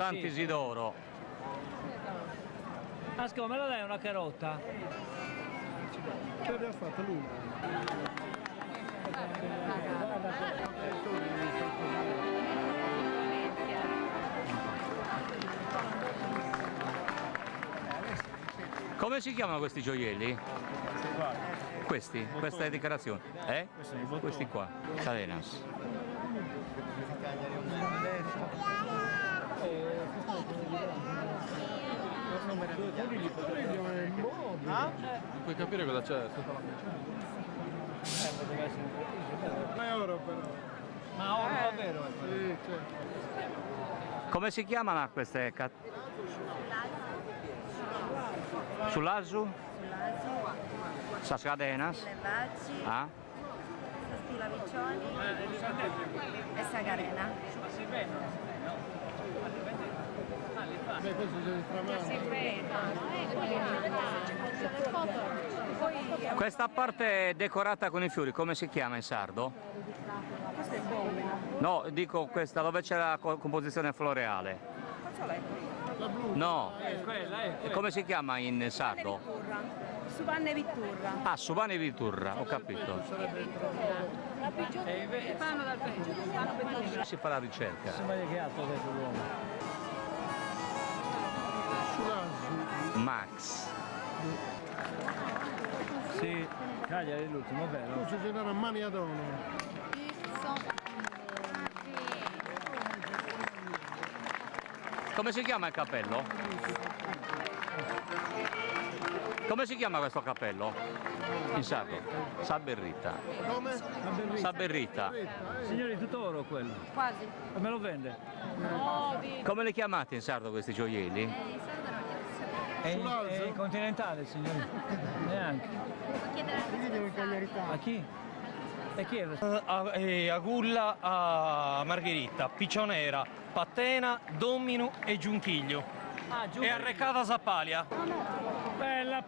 Sant'Isidoro. Asco, me la dai una carota? Che è stata lui? Come si chiamano questi gioielli? Questi? Queste decorazioni? Questi qua. Cadenas. Non puoi capire cosa c'è sotto la Poteva essere un Ma è oro però. Ma oro davvero? Sì, certo. Come si chiamano queste? Sull'Asu? Sas cadenas? Levaci, Ah? Stilaviccioni e Sagarena. Beh, questo c'è il tramano. Questa parte decorata con i fiori, come si chiama in sardo? Questo è il bomino. No, dico questa dove c'è la composizione floreale. La blu. No, Quella è quella. come si chiama in sardo? Subanne Vitturra. Ah, Subane Viturra, ho capito. Sarebbe il tramano. Fanno dal peggio. Si fa la ricerca. Sembra che altro detto l'uomo. Sull'Asu. Max. Sì, Cagliari è l'ultimo, vero? Poi c'è una Maniadone. Come si chiama il cappello? Come si chiama questo cappello? In sardo? Saberrita. Come? Saberrita. Signori, tutto oro quello. Quasi. E me lo vende? Come li chiamate in sardo questi gioielli? È continentale, signori. Neanche. A chi? E chi è? Agulla a Margherita, Piccionera, Patena, Dominu e Giunchiglio. Ah, giù. E Arrecada Zappalia. Bella